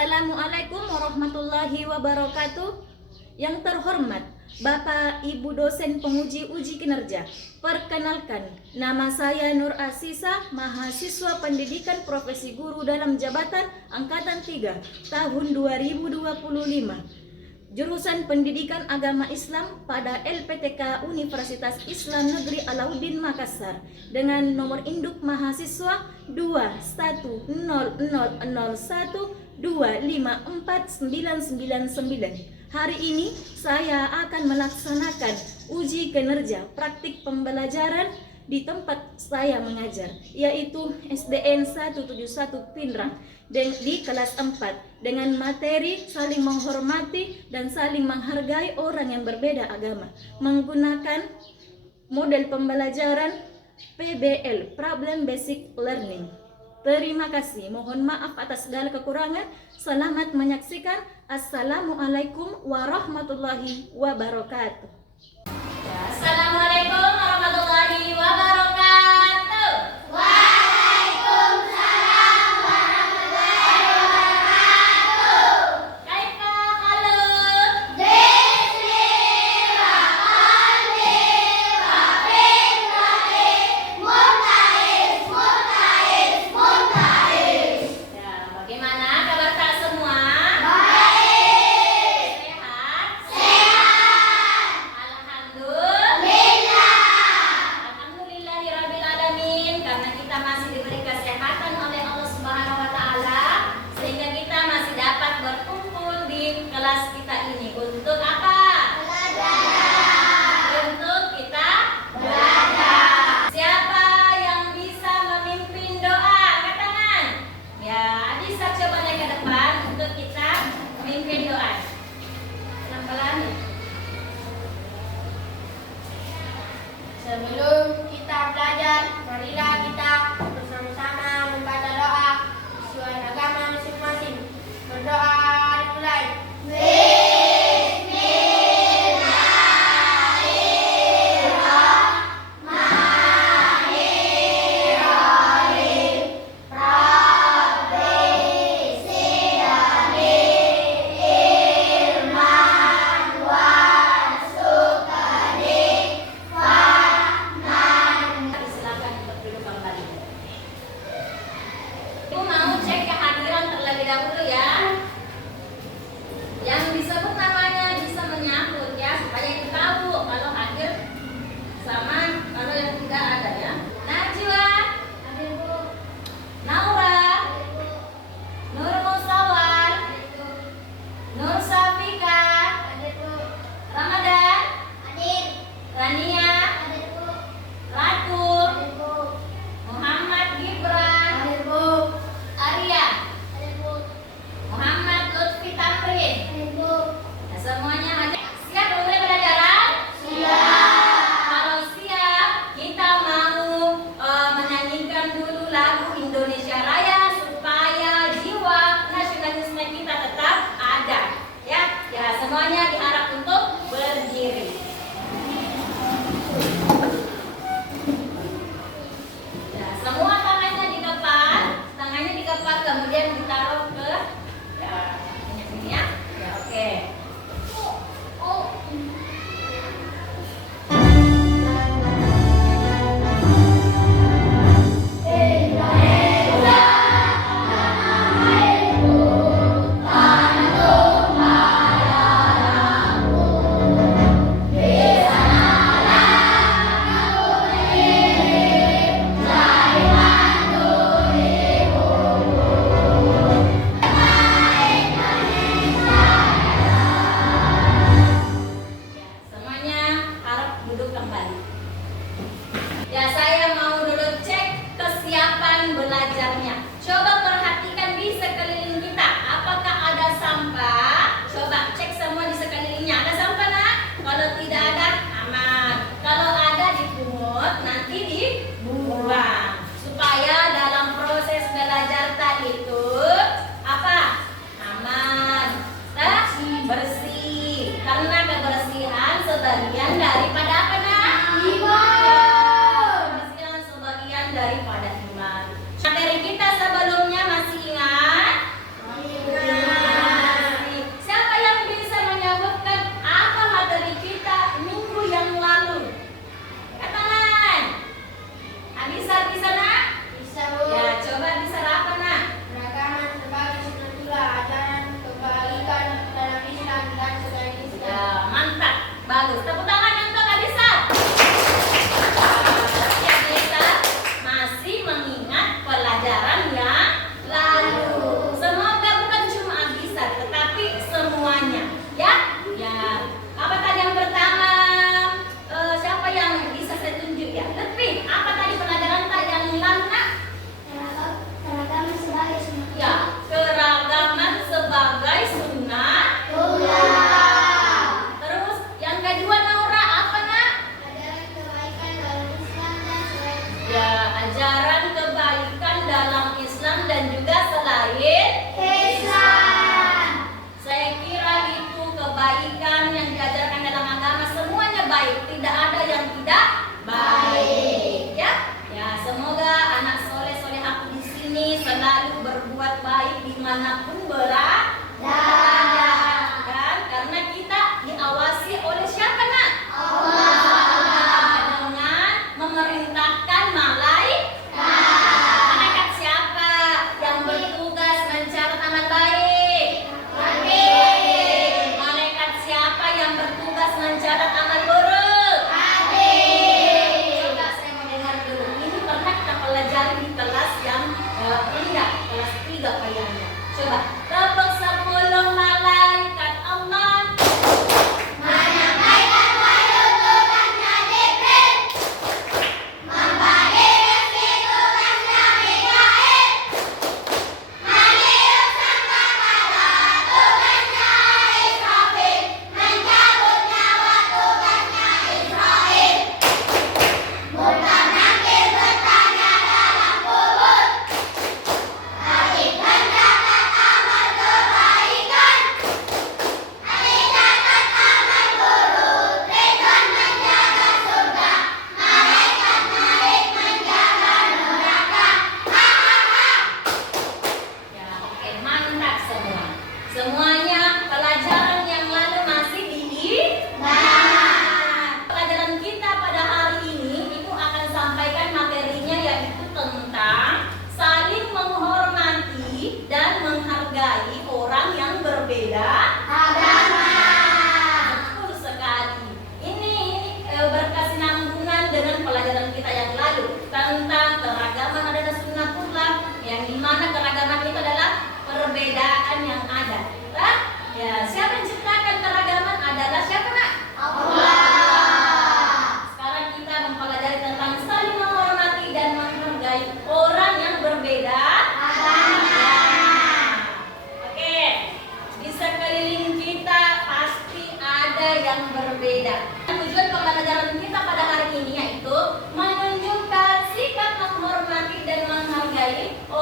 Assalamualaikum warahmatullahi wabarakatuh. Yang terhormat Bapak Ibu dosen penguji uji kinerja, perkenalkan, nama saya Nur Asisa, mahasiswa pendidikan profesi guru dalam jabatan Angkatan 3 tahun 2025. Jurusan Pendidikan Agama Islam pada LPTK Universitas Islam Negeri Alauddin Makassar dengan nomor induk mahasiswa 21001254999. Hari ini saya akan melaksanakan uji kinerja praktik pembelajaran di tempat saya mengajar, yaitu SDN 171 Pinrang di kelas 4 dengan materi saling menghormati dan saling menghargai orang yang berbeda agama menggunakan model pembelajaran PBL, Problem Basic Learning. Terima kasih, mohon maaf atas segala kekurangan. Selamat menyaksikan. Assalamualaikum warahmatullahi wabarakatuh. Assalamualaikum warahmatullahi wabarakatuh. Waalaikumsalam warahmatullahi wabarakatuh. Kaifa haluk? Bismillahirrahmanirrahim. Ya, bagaimana kabar tak semua? Baik. Sehat? Sehat. Alhamdulillah.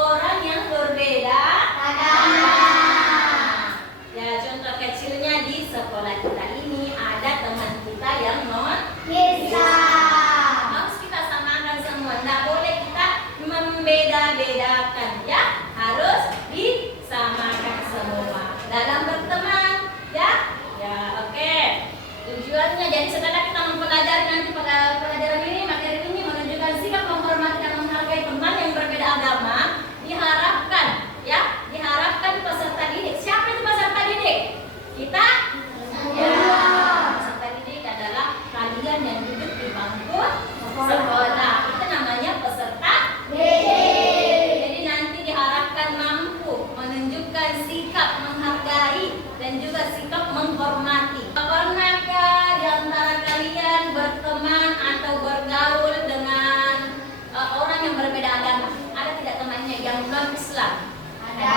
orang yang berbeda agama. Ya, contoh kecilnya di sekolah kita ini ada teman kita yang non Islam. Harus kita samakan semua. Tidak boleh kita membeda-bedakan, ya. Harus disamakan semua dalam berteman, ya. Ya, oke. Tujuannya jadi setelah kita mempelajari nanti pada pelajaran ini, materi ini menunjukkan sikap menghormati dan menghargai teman yang berbeda agama, diharapkan, ya, diharapkan peserta didik. Siapa itu peserta didik? Kita? Ya. Peserta didik adalah kalian yang duduk di bangku sekolah. Itu namanya peserta didik. Jadi nanti diharapkan mampu menunjukkan sikap menghargai dan juga sikap menghormati. Pernahkah di antara kalian berteman atau bergaul dengan orang yang berbeda agama? Ada tidak temannya yang non-Islam? Ada.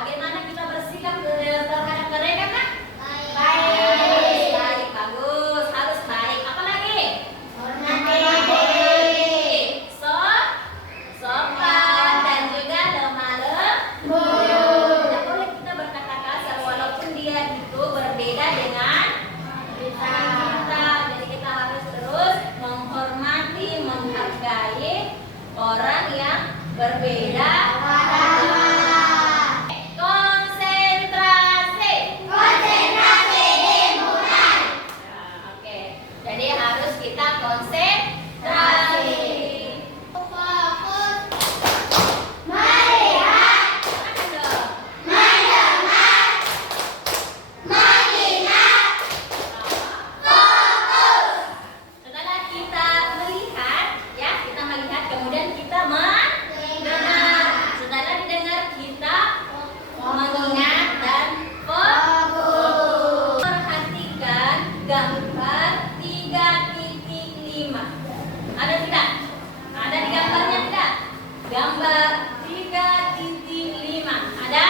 Bagaimana kita bersikap terhadap mereka, Kak? Baik. Baik, bagus. Harus baik. Apa lagi? Hormati. Sopan dan juga lemah lembut. Tidak boleh kita berkata kasar walaupun dia itu berbeda dengan kita. Jadi kita harus terus menghormati, menghargai orang yang berbeda agama. Konsentrasi. Konsentrasi dimulai. Nah, oke. Jadi harus kita konsentrasi. Fokus. Melihat. Mendengar. Mengingat. Fokus. Setelah kita melihat, ya, kita melihat, kemudian kita mendengar. Setelah didengar kita mengingat dan fokus. Perhatikan gambar 3.5. Ada tidak? Ada di gambarnya tidak? Gambar 3.5. Ada?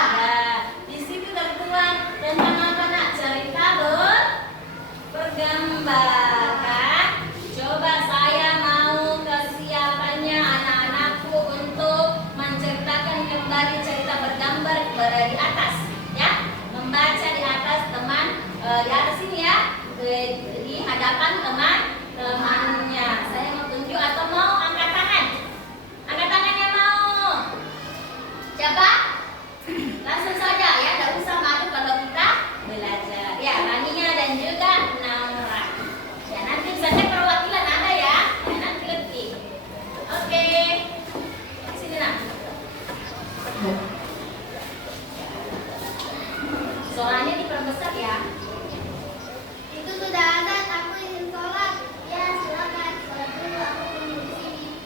Ada. Di situ tertuang tentang apa, Nak? Cerita bergambar, kan? Coba saya mau kesiapannya anak-anakku untuk menceritakan kembali cerita bergambar di atas, ya. Membaca di atas teman, di atas ini, ya, di hadapan teman-temannya. Saya mau tunjuk atau mau angkat tangan? Angkat tangan yang mau. Siapa? Langsung saja, ya, tidak usah malu kalau kita belajar. Ya, Raninya dan juga Naura. Ya, nanti bisa cek perwakilan ada, ya. Ya, nanti lebih. Oke. Sini, Nak. Soalnya diperbesar, ya. Itu sudah azan, aku ingin sholat. Ya, silakan. Sholat dulu, aku tunggu di sini.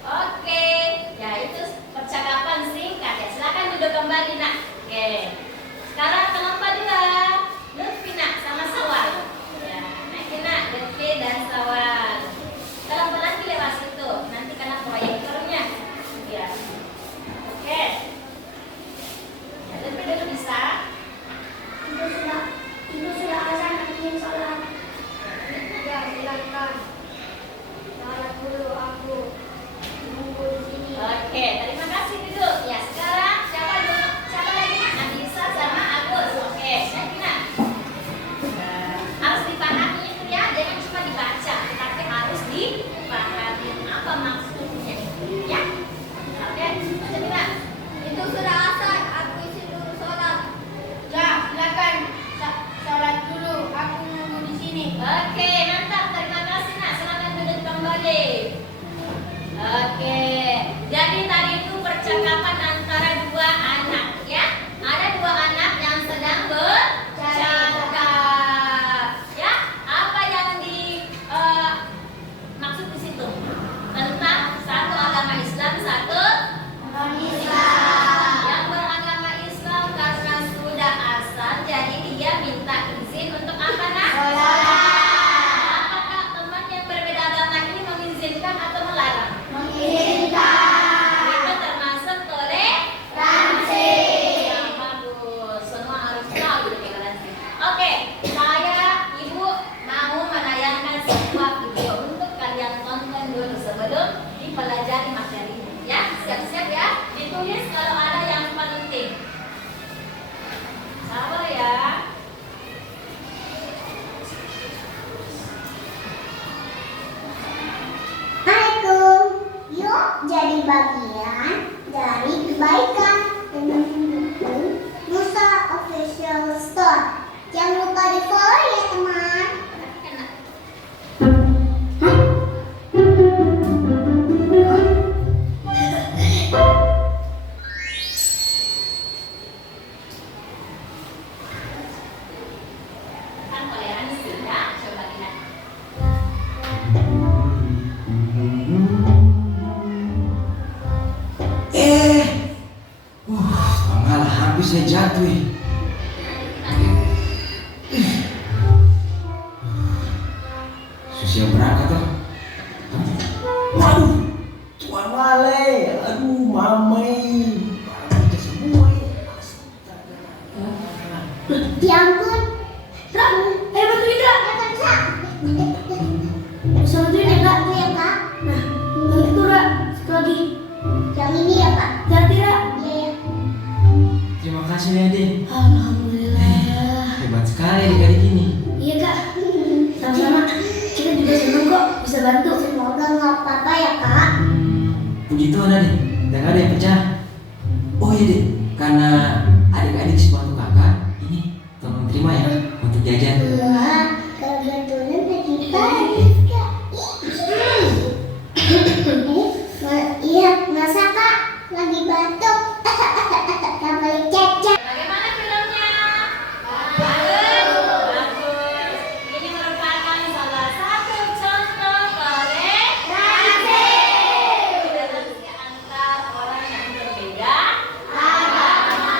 Oke. Ya, itu percakapan singkat, ya. Silakan duduk kembali, Nak. Oke. Sekarang kelompok 2. Lutfi, Nak, sama Sawal. Ya, naikin, Nak, Lutfi dan Sawal. Kelompok lagi lewat situ. Nanti karena proyektornya. Ya. Oke. Ya, Lutfi dulu bisa. Itu sudah azan, aku ingin sholat. Ya, silakan. Sholat dulu, aku tunggu di sini. Oke, terima kasih duduk. Ya, sekarang siapa dulu? Siapa lagi? Anissa sama Agus. Oke. Tapi saya jatuh ya. Susah berangkat toh. Waduh, Tuan Wale, aduh mamai, kita semua ya. Ya ampun. Kak, bantuin Kak. Ya kan Kak. Bisa bantuin ya Kak? Iya Kak. Nah, yang itu Kak. Satu lagi. Yang ini ya Kak. Hati-hati Kak. Iya ya. Terima kasih ya Dek. Alhamdulillah. Hebat sekali adik-adik ini. Iya Kak. Sama-sama. Kita juga senang kok bisa bantu. Semoga nggak apa-apa ya Kak. Puji Tuhan Adik, dan ada yang pecah. Oh iya Dek, karena adik-adik sebantu kakak, ini tolong terima ya untuk jajan. Wah, kebetulan tadi pagi Kak. Iya, masa Kak lagi batuk. Sampai cacat. Bagaimana filmnya? Bagus. Ini merupakan salah satu contoh toleransi. Toleransi antar orang yang berbeda agama.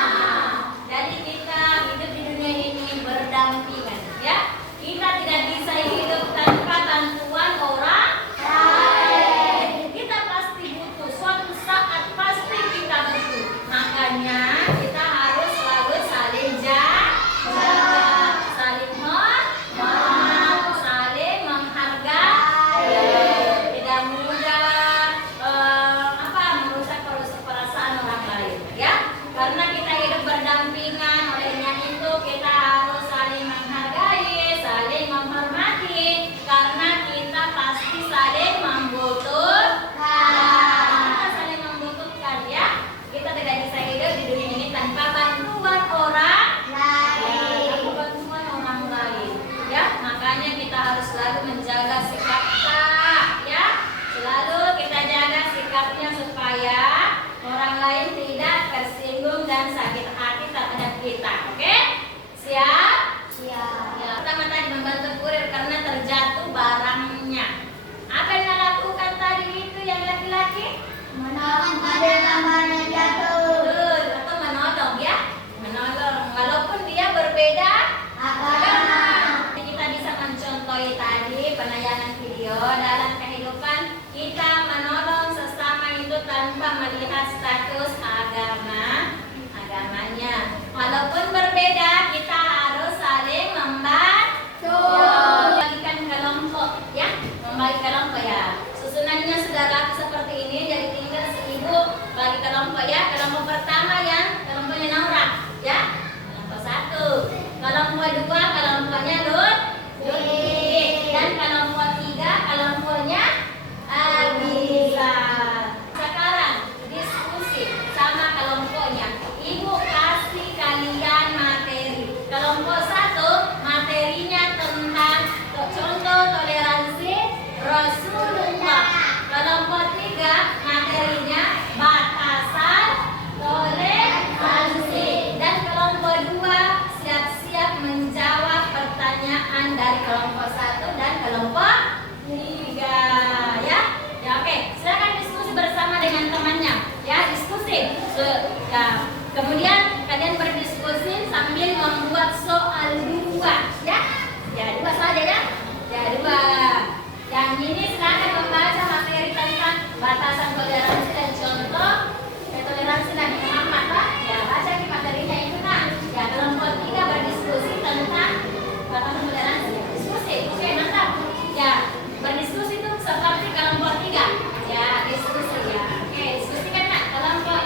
Jadi kita hidup di dunia ini berdampingan, ya. Kita tidak bisa hidup tanpa bantuan orang lain. Kita pasti butuh, suatu saat pasti kita butuh. Makanya kita harus selalu saling jaga, saling hormat, saling menghargai. Tidak mudah merusak perasaan orang lain, ya. Karena kita hidup berdampingan, olehnya itu kita harus saling menghargai, saling menghormati, karena kita pasti saling membutuhkan. Kita saling membutuhkan, ya. Kita tidak bisa hidup di dunia ini tanpa bantuan orang lain. Tanpa bantuan orang lain, ya. Makanya kita harus selalu menjaga sikap kita, ya. Selalu kita jaga sikapnya supaya orang lain tidak tersinggung dan sakit hati terhadap kita. Oke? Siap? Siap. Ya. Pertama tadi membantu kurir karena terjatuh barangnya. Apa yang lakukan tadi itu yang laki-laki? Menolong pada kamarnya jatuh. Betul, atau menolong, ya. Menolong walaupun dia berbeda agama. Kita bisa mencontohi tadi penayangan video dalam kehidupan kita menolong sesama itu tanpa melihat status agamanya. Walaupun berbeda, kita harus saling membantu. Membagikan kelompok, ya. Membagi kelompok, ya. Susunannya sudah rapi seperti ini, jadi tinggal seibu bagi kelompok, ya. Kelompok pertama yang kelompoknya Naura, ya. Kelompok 1. Kelompok 2 kelompoknya Lutfi. Dan kelompok 3 kelompoknya Abisa. Sekarang diskusi sama kelompoknya. Ibu kasih kalian materi. Kelompok 1 materinya tentang contoh toleransi Rasulullah. Kelompok 3 materinya batasan toleransi. Dan kelompok 2 siap-siap menjawab pertanyaan dari kelompok 1 dan kelompok 3, ya. Ya, oke. Silakan diskusi bersama dengan temannya, ya. Diskusi. Ya. Kemudian kalian berdiskusi sambil membuat soal 2, ya. Ya, 2 saja, ya. Ya, 2. Yang ini silakan membaca materi tentang batasan toleransi dan contoh toleransi Nabi Muhammad, Pak. Ya, baca di materinya itu, Nak. Ya, kelompok 3 berdiskusi tentang batasan toleransi. Diskusi. Oke, mantap. Ya, berdiskusi itu seperti kelompok 3. Ya, diskusi, ya. Oke, diskusikan, Nak. Kelompok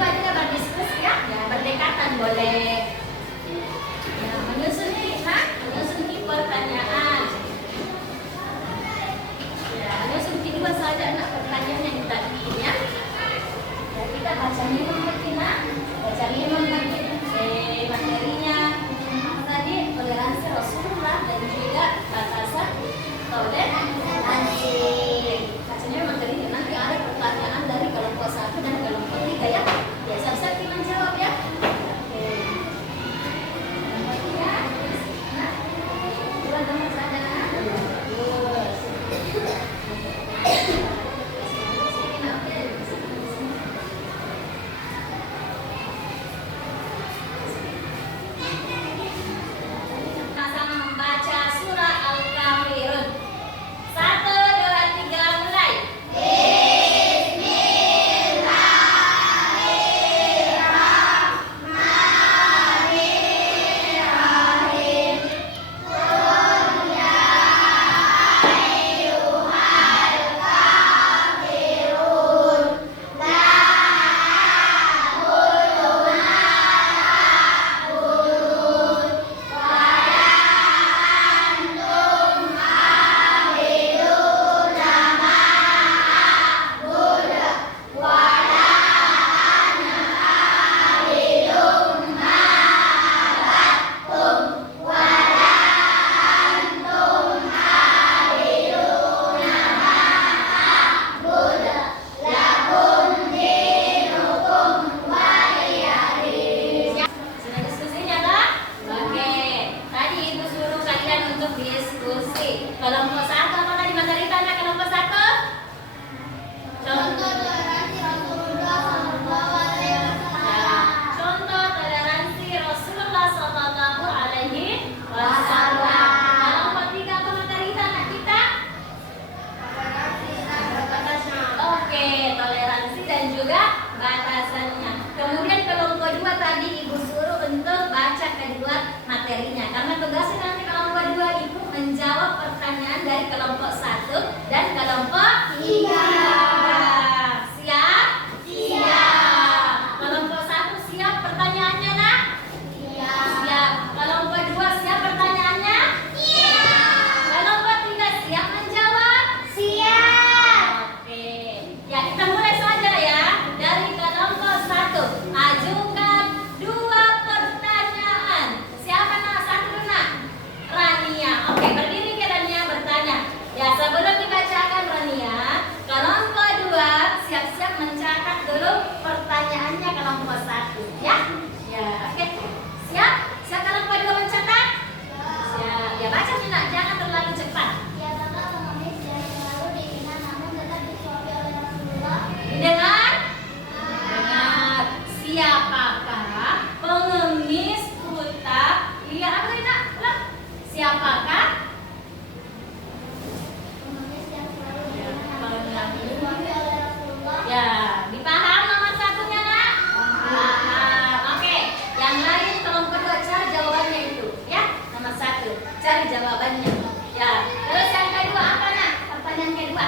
2 juga berdiskusi, ya. Ya, berdekatan boleh. Ya, menyusun nih, Nak. Menyusun nih pertanyaan. materinya. Karena tugasnya nanti kelompok 2 itu menjawab pertanyaan dari kelompok 1 dan kelompok 3. Siap? Siap. Kelompok 1 siap pertanyaannya, Nak? Siap. Kelompok 2 siap pertanyaannya? Kelompok 3 siap menjawab? Oke. Ya, kita mulai saja ya. Dari kelompok 1, ajukan 2 pertanyaan. Siapa nak? Satu nak? Rania. Oke, berdiri ke Rania bertanya. Ya, sebelum dibacakan Rania, kelompok 2 siap-siap mencatat dulu pertanyaannya kelompok 1 ya. Ya, oke. Siap? Siap kelompok 2 mencatat? Siap. Ya, baca nih nak, jangan terlalu cepat. Dengar? Dengar. Siapakah pengemis buta? Iya, apa tadi nak? Ulang. Siapakah? Ya, dipaham nomor 1-nya nak? Paham. Oke, yang lain kelompok 2 cari jawabannya itu, ya. Nomor 1, cari jawabannya. Ya, terus yang kedua apa nak? Pertanyaan kedua.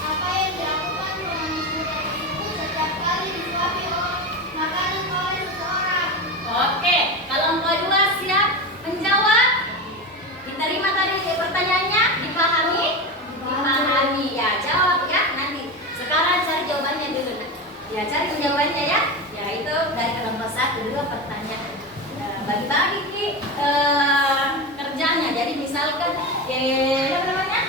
Apa yang dilakukan pengemis buta tersebut setiap kali disuapi makanan oleh seseorang? Oke, kelompok 2 siap menjawab? Diterima tadi pertanyaannya? Dipahami? Dipahami. Ya, jawab ya nanti. Sekarang cari jawabannya dulu nak. Ya, cari jawabannya ya. Ya, itu dari kelompok 1 dulu pertanyaan. Bagi-bagi kerjanya. Jadi misalkan apa namanya?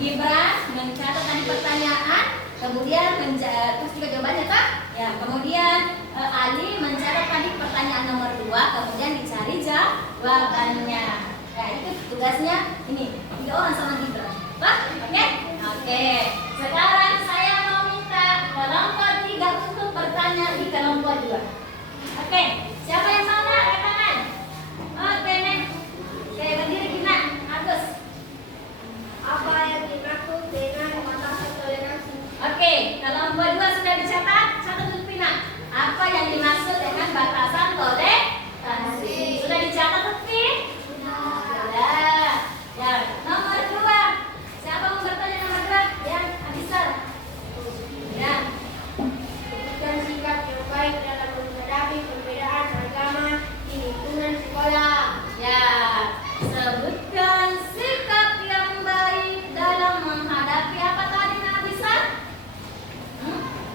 Gibran mencatat tadi pertanyaan, kemudian terus juga jawabannya tak? Ya, kemudian Ali mencatat tadi pertanyaan nomor 2, kemudian dicari jawabannya. Nah, itu tugasnya ini 3 orang sama Gibran. Wah, oke? Oke. Sekarang saya mau minta kelompok 3 untuk bertanya di kelompok 2. Oke, siapa yang mana? Angkat tangan. Oke, Nek. Oke, berdiri Gina. Agus. Apa yang dimaksud dengan batasan toleransi? Oke, kelompok 2 sudah dicatat. Catat dulu Pina. Apa yang dimaksud dengan batasan toleransi? Sudah dicatat Lutfi? Sudah. Ya, nomor 2. Siapa mau bertanya nomor 2? Ya, Abisar. Ya. Dan sikap yang baik dalam menghadapi perbedaan agama di lingkungan sekolah. Ya, sebutkan sikap yang baik dalam menghadapi apa tadi Nak Abisar?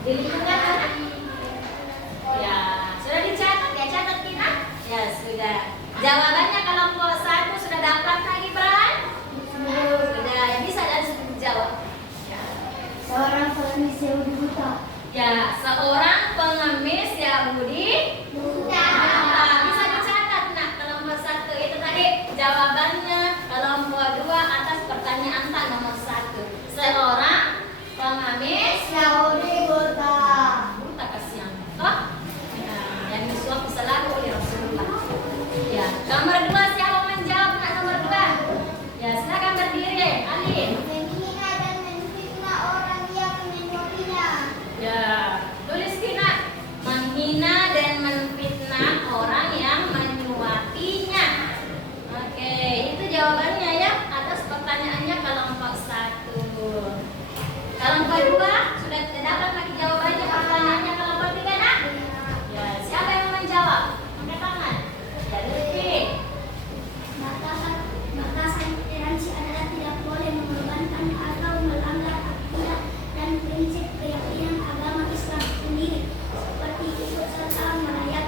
Di lingkungan mana? Ya, sudah dicatat ya, catat Pina? Ya, sudah. Jawabannya kelompok 1 sudah dapat lagi Bran? Sudah, yang bisa dan sudah dijawab. Ya. Seorang pengemis Yahudi buta. Ya, seorang pengemis Yahudi buta. Bisa dicatat nak kelompok 1 itu tadi jawabannya kelompok 2 atas pertanyaan tak nomor 1. Seorang pengemis Yahudi buta. buta kasihan. Toh? Ya, yang disuap selalu oleh Rasulullah. Ya, nomor 2 siapa menjawab nak nomor 2? Ya, silakan berdiri, Ali. Menghina dan menfitnah orang yang menyuapinya. Ya, tulis Kina. Menghina dan menfitnah orang yang menyuapinya. Oke, itu jawabannya ya atas pertanyaannya kelompok 1. Kelompok 2 sudah dapat lagi jawabannya pertanyaannya kelompok 3 nak? Ya, siapa yang menjawab? Angkat tangan. Ya, Lutfi. Batasan toleransi adalah tidak boleh mengorbankan atau melanggar akidah dan prinsip keyakinan agama Islam sendiri, seperti ikut serta merayakan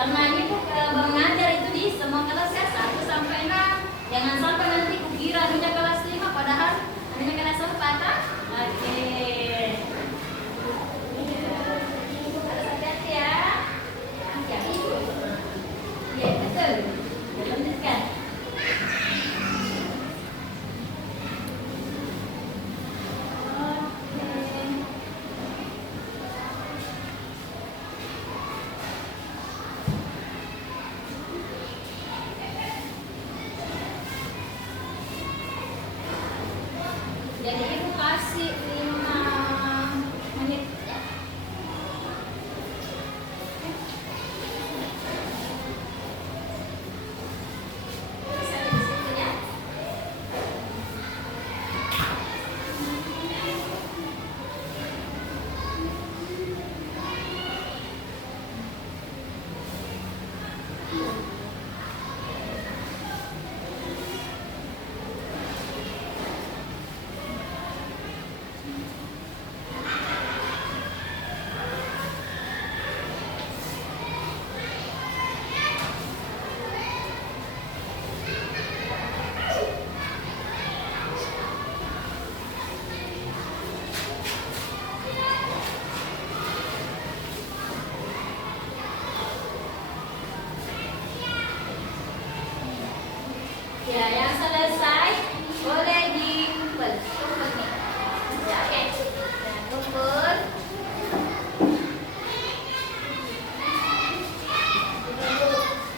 Karena ibu mengajar itu di semua kelas ya 1 sampai 6. Jangan sampai nanti kukira hanya kelas 5 padahal hanya kelas 4. Oke. Harus hati-hati ya. Ya, ibu. Iya, betul. Lanjutkan. Jadi ibu kasih 5 menit. Bisa di situ ya. Ya, yang selesai boleh dikumpul. Kumpul nih. Ya, oke. Nah, kumpul.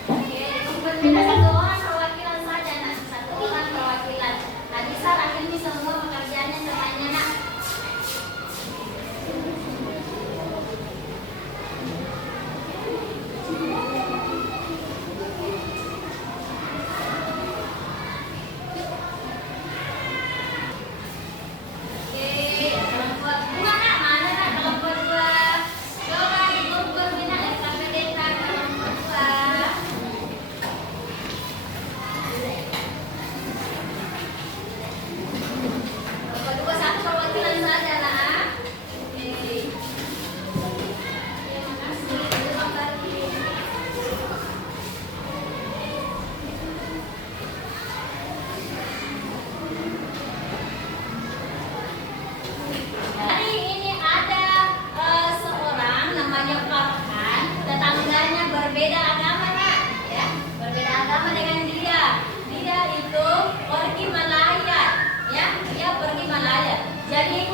Oke, dikumpul. Kita 1 orang perwakilan saja, nak. 1 orang perwakilan. Nah, bisa akhirnya semua pekerjaannya semuanya, nak. Kelompok 2 nak, mana nak kelompok 2? Coba dikumpul bina SKPDK kelompok 2. Kelompok 2 1 perwakilan saja lah. Oke. Terima kasih. Terima kasih. Jadi ini ada seorang namanya Farhan, tetangganya berbeda agama nak, ya, berbeda agama dengan dia. Dia itu pergi Malaya, ya, dia pergi Malaya. Jadi